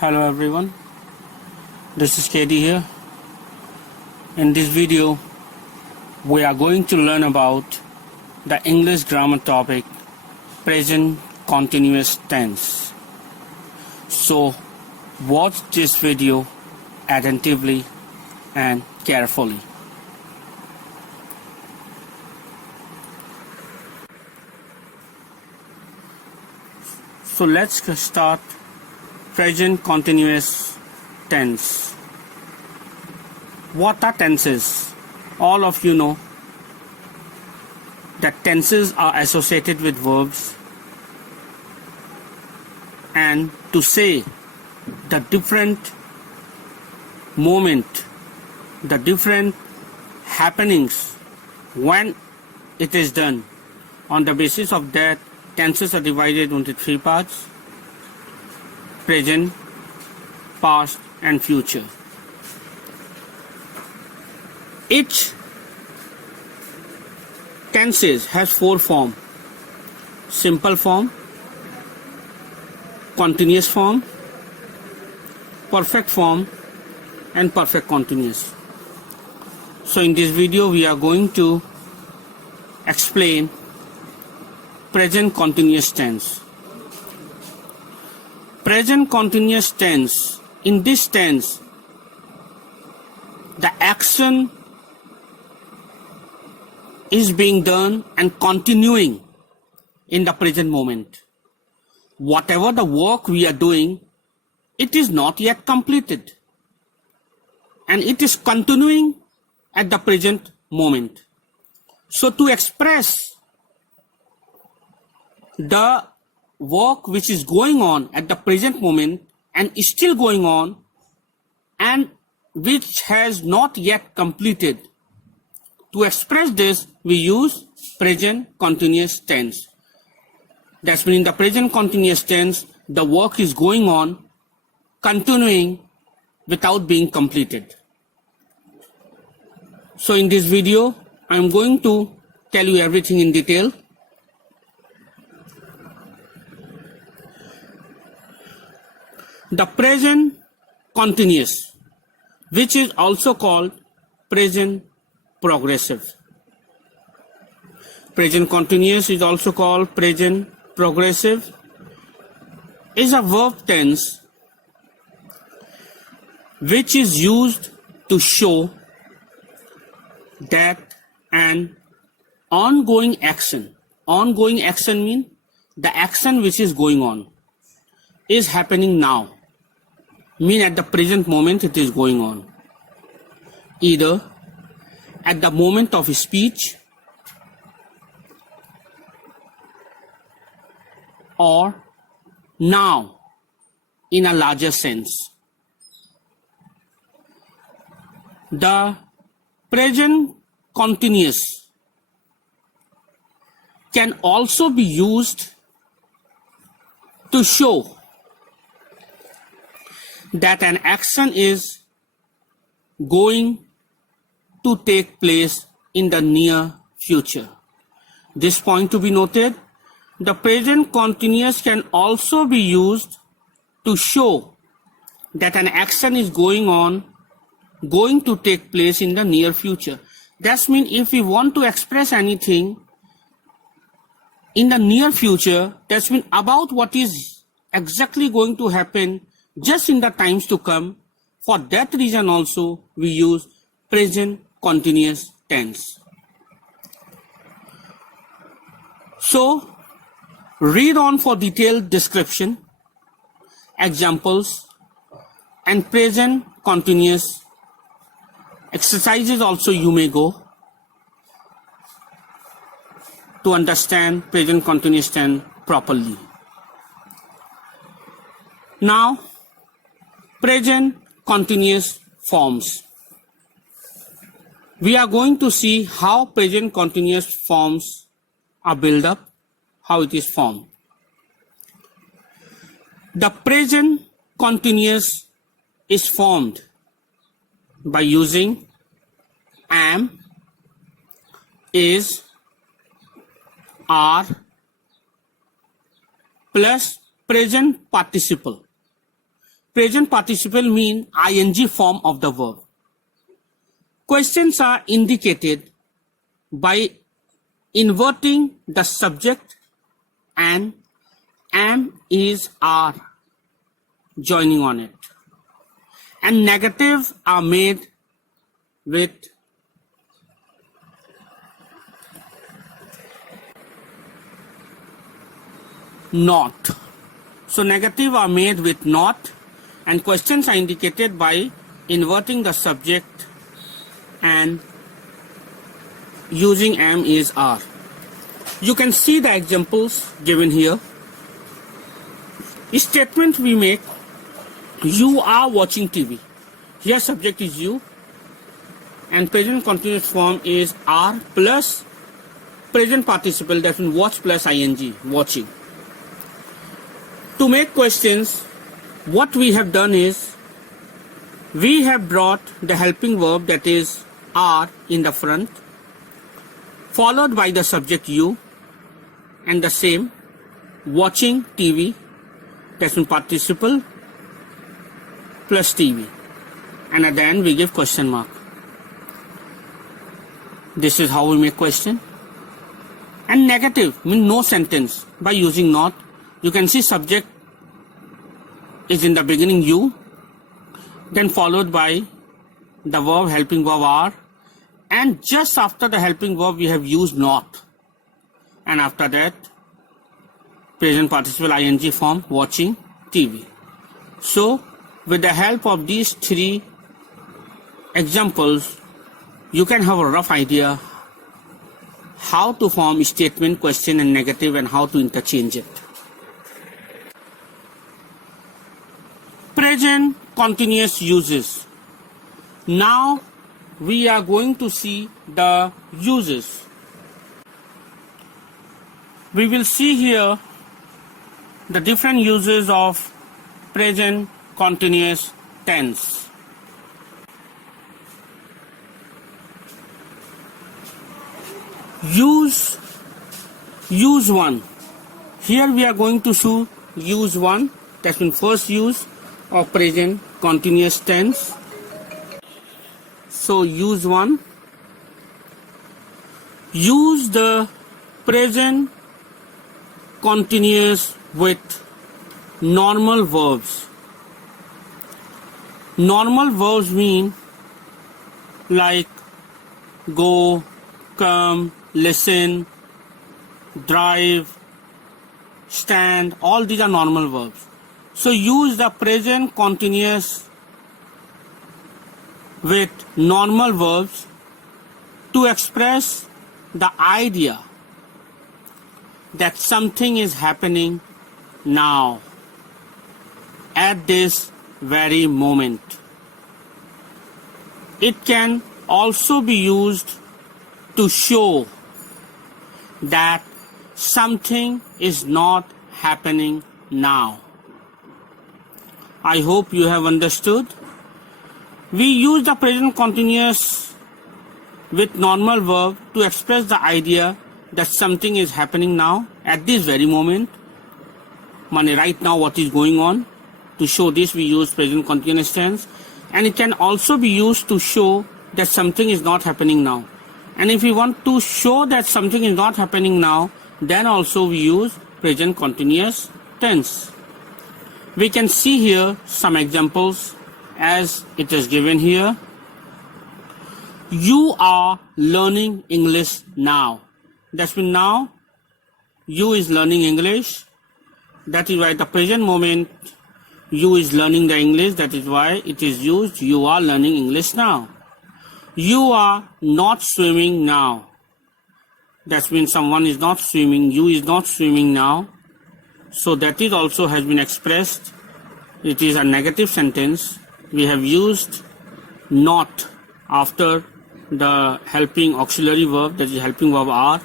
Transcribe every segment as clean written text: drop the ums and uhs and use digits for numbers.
Hello everyone, this is Katie here. In this video, we are going to learn about the English grammar topic present continuous tense. So watch this video attentively and carefully. So let's start present continuous tense. What are tenses? All of you know that tenses are associated with verbs, and to say the different moment, the different happenings when it is done. On the basis of that, tenses are divided into three parts: present, past and future. Each tenses has four forms: simple form, continuous form, perfect form and perfect continuous. So in this video we are going to explain present continuous tense. Present continuous tense, in this tense, the action is being done and continuing in the present moment. Whatever the work we are doing, it is not yet completed, and it is continuing at the present moment. So to express the work which is going on at the present moment and is still going on and which has not yet completed, to express this we use present continuous tense. That means in the present continuous tense the work is going on, continuing without being completed. So in this video I am going to tell you everything in detail. The present continuous, which is also called present progressive. Present continuous is also called present progressive, is a verb tense which is used to show that an ongoing action means the action which is going on is happening now, mean at the present moment it is going on, either at the moment of speech or now in a larger sense. The present continuous can also be used to show that an action is going to take place in the near future. This point to be noted: the present continuous can also be used to show that an action is going to take place in the near future. That means if we want to express anything in the near future, that means about what is exactly going to happen just in the times to come. For that reason also we use present continuous tense. So read on for detailed description, examples and present continuous exercises also you may go to understand present continuous tense properly. Now, present continuous forms. We are going to see how present continuous forms are built up, how it is formed. The present continuous is formed by using am, is, are plus present participle. present participle mean ing form of the verb. Questions are indicated by inverting the subject and am, is, are joining on it. And negatives are made with not. So negative are made with not, and questions are indicated by inverting the subject and using am, is, are. You can see the examples given here. Statement we make: you are watching TV. Here subject is you, and present continuous form is are plus present participle, that means watch plus ing, watching. To make questions, what we have done is we have brought the helping verb, that is are, in the front, followed by the subject you, and the same watching TV, that's means participle plus TV, and at the end we give question mark. This is how we make question. And negative means no sentence by using not. You can see subject is in the beginning you, then followed by the verb, helping verb are, and just after the helping verb we have used not, and after that present participle ing form, watching TV. So with the help of these three examples, you can have a rough idea how to form statement, question and negative, and how to interchange it. Present continuous uses. Now we are going to see the uses. We will see here the different uses of present continuous tense. Use one. Here we are going to show use one, that's means first use of present continuous tense. So use one. Use the present continuous with normal verbs. Normal verbs mean like go, come, listen, drive, stand, all these are normal verbs. So use the present continuous with normal verbs to express the idea that something is happening now, at this very moment. It can also be used to show that something is not happening now. I hope you have understood. We use the present continuous with normal verb to express the idea that something is happening now, at this very moment. Right now what is going on. To show this we use present continuous tense, and it can also be used to show that something is not happening now. And if we want to show that something is not happening now, then also we use present continuous tense. We can see here some examples as it is given here. You are learning English now. That's mean now you is learning English. That is why the present moment you is learning the English. That is why it is used you are learning English now. You are not swimming now. That means someone is not swimming. You is not swimming now. So that is also has been expressed. It is a negative sentence. We have used not after the helping auxiliary verb, that is helping verb are,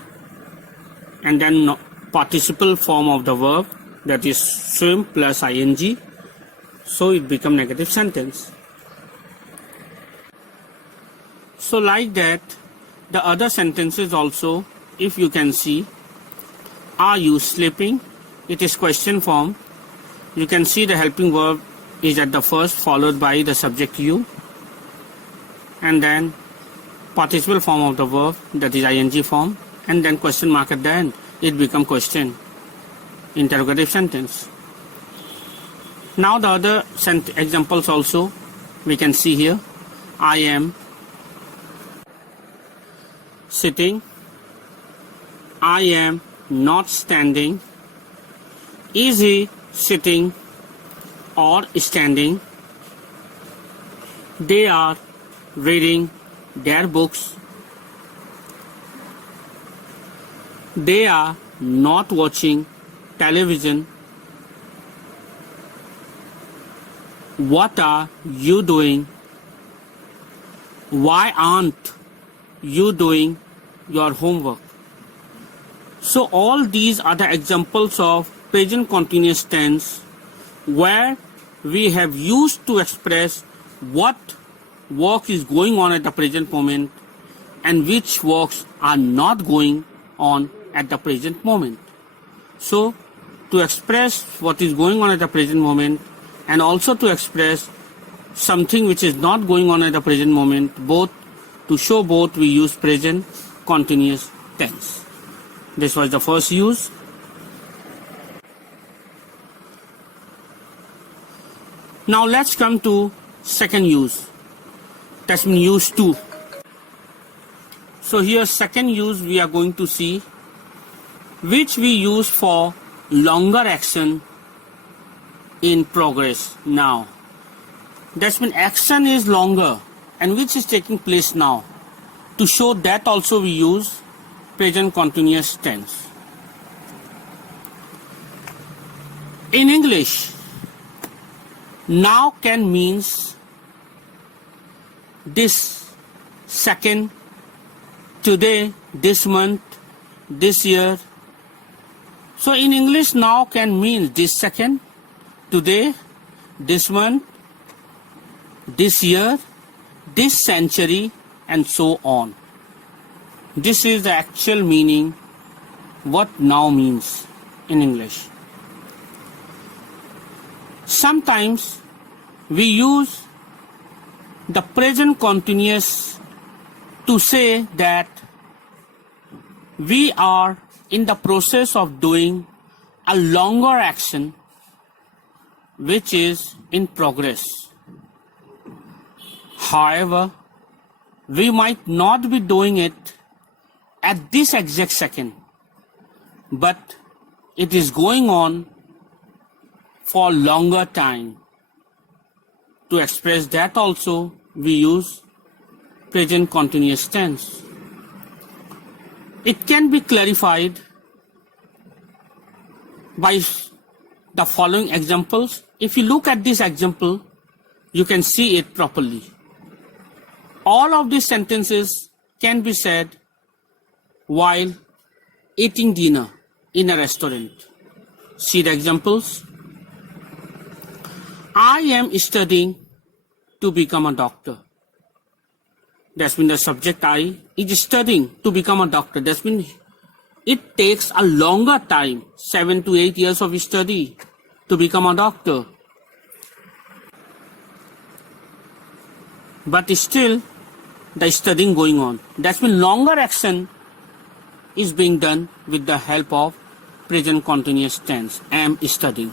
and then participle form of the verb, that is swim plus ing. So it becomes negative sentence. So like that, the other sentences also, if you can see, are you sleeping? It is question form. You can see the helping verb is at the first, followed by the subject you, and then participle form of the verb, that is ing form, and then question mark at the end. It becomes question, interrogative sentence. Now the other examples also we can see here. I am sitting. I am not standing. Is he sitting or standing? They are reading their books. They are not watching television. What are you doing? Why aren't you doing your homework? So all these are the examples of present continuous tense where we have used to express what work is going on at the present moment and which works are not going on at the present moment. So to express what is going on at the present moment and also to express something which is not going on at the present moment, both to show both, we use present continuous tense. This was the first use. Now let's come to second use. That's mean use 2. So here second use we are going to see, which we use for longer action in progress now. That's mean action is longer and which is taking place now. To show that also we use present continuous tense. In English, now can means this second, today, this month, this year. So in English, now can mean this second, today, this month, this year, this century, and so on. This is the actual meaning what now means in English. Sometimes we use the present continuous to say that we are in the process of doing a longer action which is in progress. However, we might not be doing it at this exact second, but it is going on for longer time. To express that also we use present continuous tense. It can be clarified by the following examples. If you look at this example, you can see it properly. All of these sentences can be said while eating dinner in a restaurant. See the examples. I am studying to become a doctor. That's mean the subject I is studying to become a doctor. That's mean it takes a longer time, 7 to 8 years of study to become a doctor. But still the studying going on. That's mean longer action is being done with the help of present continuous tense. Am studying.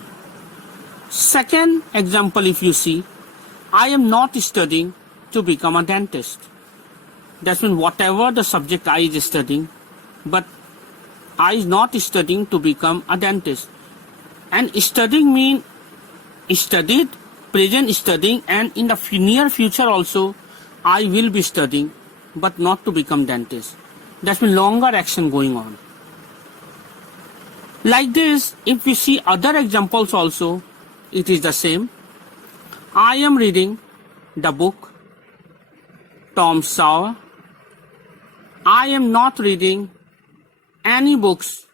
Second example, if you see, I am not studying to become a dentist. That means whatever the subject I is studying, but I is not studying to become a dentist. And studying mean studied, present studying, and in the near future also I will be studying, but not to become dentist. That's mean longer action going on. Like this, if we see other examples also, it is the same. I am reading the book Tom Sawyer. I am not reading any books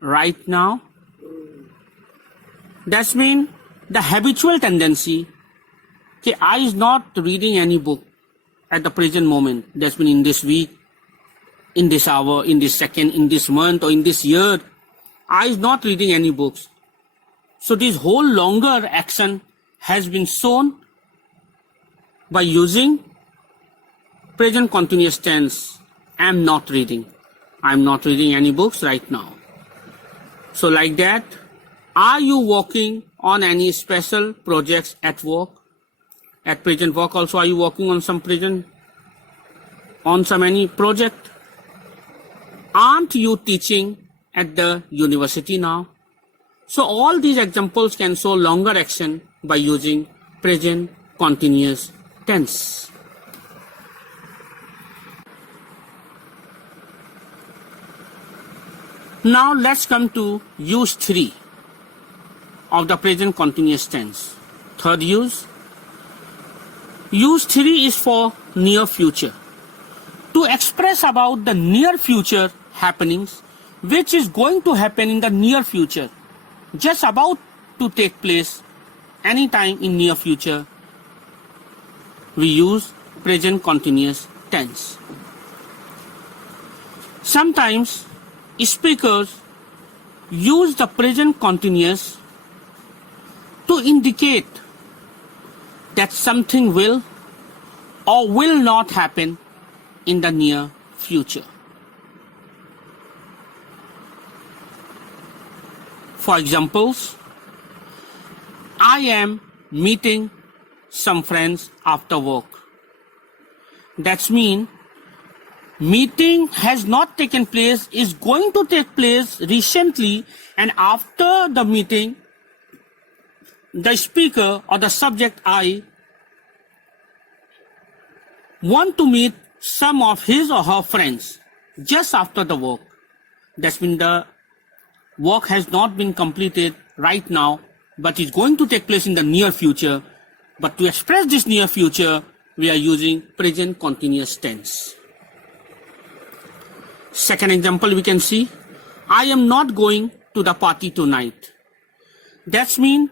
right now. That's mean the habitual tendency. Okay, I is not reading any book at the present moment. That's mean in this week, in this hour, in this second, in this month, or in this year, I is not reading any books. So this whole longer action has been shown by using present continuous tense. I'm not reading. I'm not reading any books right now. So like that, are you working on any special projects at work? At present work also, are you working on some any project? Aren't you teaching at the university now? So all these examples can show longer action by using present continuous tense. Now let's come to use 3 of the present continuous tense. Third use. Use 3 is for near future. To express about the near future happenings, which is going to happen in the near future, just about to take place anytime in near future, we use present continuous tense. Sometimes speakers use the present continuous to indicate that something will or will not happen in the near future. For examples, I am meeting some friends after work. That's mean meeting has not taken place, is going to take place recently, and after the meeting, the speaker or the subject I want to meet some of his or her friends just after the work. That's mean the work has not been completed right now, but is going to take place in the near future. But to express this near future, we are using present continuous tense. Second example we can see, I am not going to the party tonight. That's mean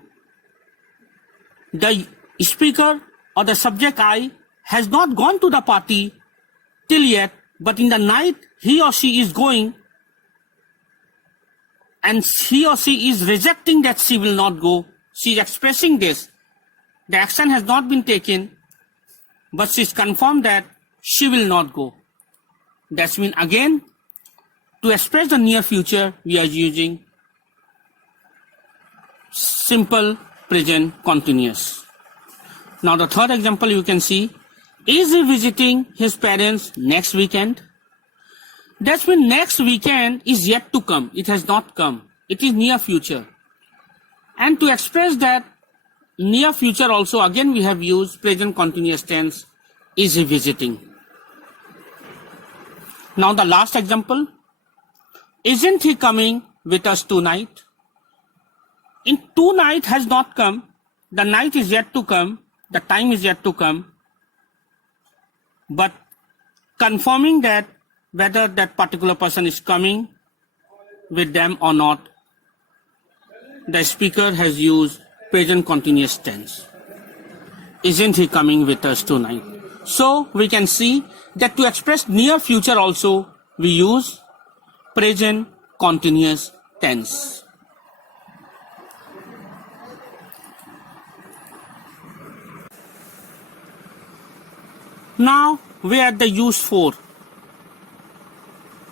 the speaker or the subject I has not gone to the party till yet, but in the night he or she is going, and he or she is rejecting that she will not go. She is expressing this. The action has not been taken, but she is confirmed that she will not go. That's mean again, to express the near future, we are using simple present continuous. Now the third example you can see, is he visiting his parents next weekend? That's mean next weekend is yet to come. It has not come. It is near future. And to express that near future also, again we have used present continuous tense, is he visiting. Now the last example, isn't he coming with us tonight? In tonight has not come. The night is yet to come. The time is yet to come. But confirming that whether that particular person is coming with them or not, the speaker has used present continuous tense. Isn't he coming with us tonight? So we can see that to express near future also we use present continuous tense. Now we are at the use 4.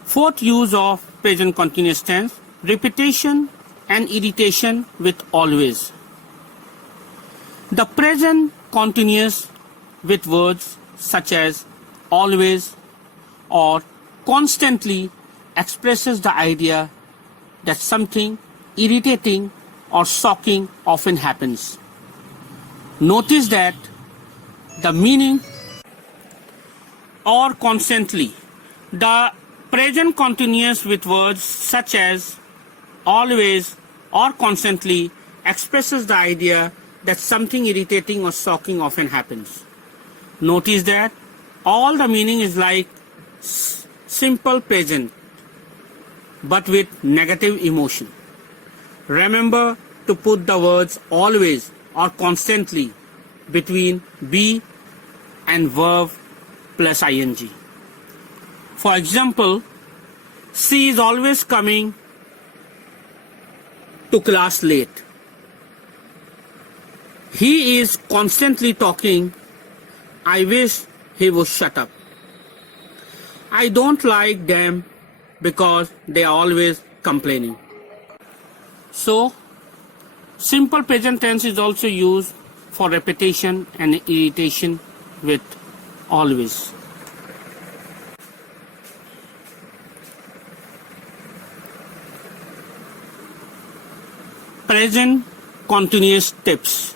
Fourth use of present continuous tense, repetition and irritation with always. The present continuous with words such as always or constantly expresses the idea that something irritating or shocking often happens. Notice that the meaning or constantly, the present continuous with words such as always or constantly expresses the idea that something irritating or shocking often happens. Notice that all the meaning is like simple present but with negative emotion. Remember to put the words always or constantly between be and verb plus ing. For example, she is always coming to class late. He is constantly talking. I wish he would shut up. I don't like them because they are always complaining. So, simple present tense is also used for repetition and irritation with always. Present continuous tips.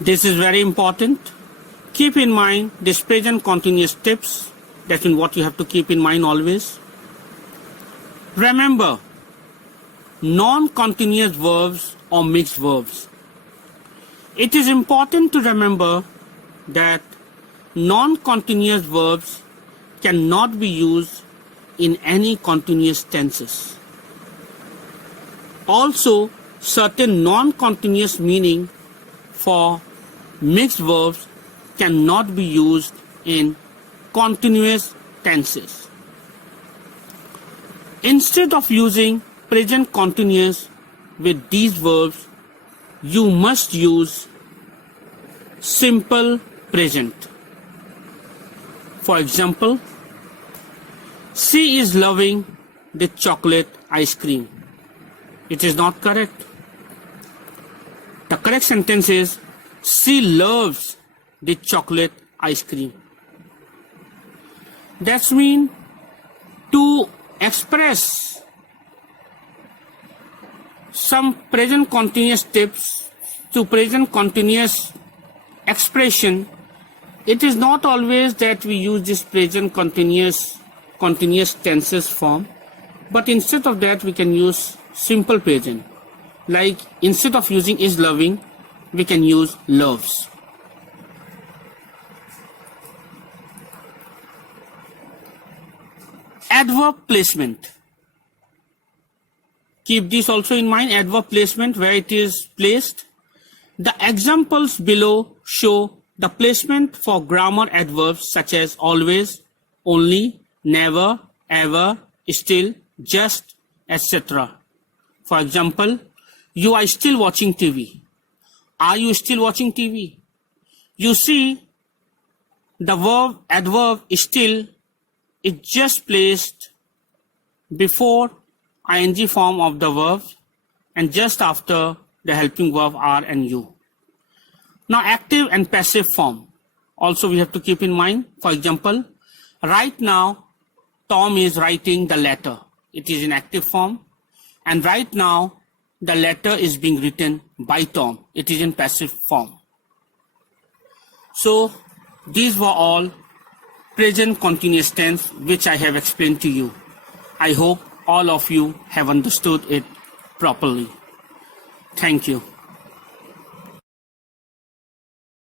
This is very important. Keep in mind this present continuous tips. That's what you have to keep in mind always. Remember, non-continuous verbs or mixed verbs. It is important to remember that non-continuous verbs cannot be used in any continuous tenses. Also, certain non-continuous meaning for mixed verbs cannot be used in continuous tenses. Instead of using present continuous with these verbs, you must use simple present. For example, she is loving the chocolate ice cream. It is not correct. The correct sentence is, she loves the chocolate ice cream. That means to express some present continuous tips to present continuous expression, it is not always that we use this present continuous tenses form, but instead of that we can use simple present. Like instead of using is loving, we can use loves. Adverb placement. Keep this also in mind, adverb placement, where it is placed. The examples below show the placement for grammar adverbs such as always, only, never, ever, still, just, etc. For example, you are still watching TV. Are you still watching TV? You see, the verb adverb still is just placed before ing form of the verb and just after the helping verb are and you. Now active and passive form also we have to keep in mind. For example, right now Tom is writing the letter. It is in active form, and right now the letter is being written by Tom. It is in passive form. So these were all present continuous tense which I have explained to you. I hope all of you have understood it properly. Thank you.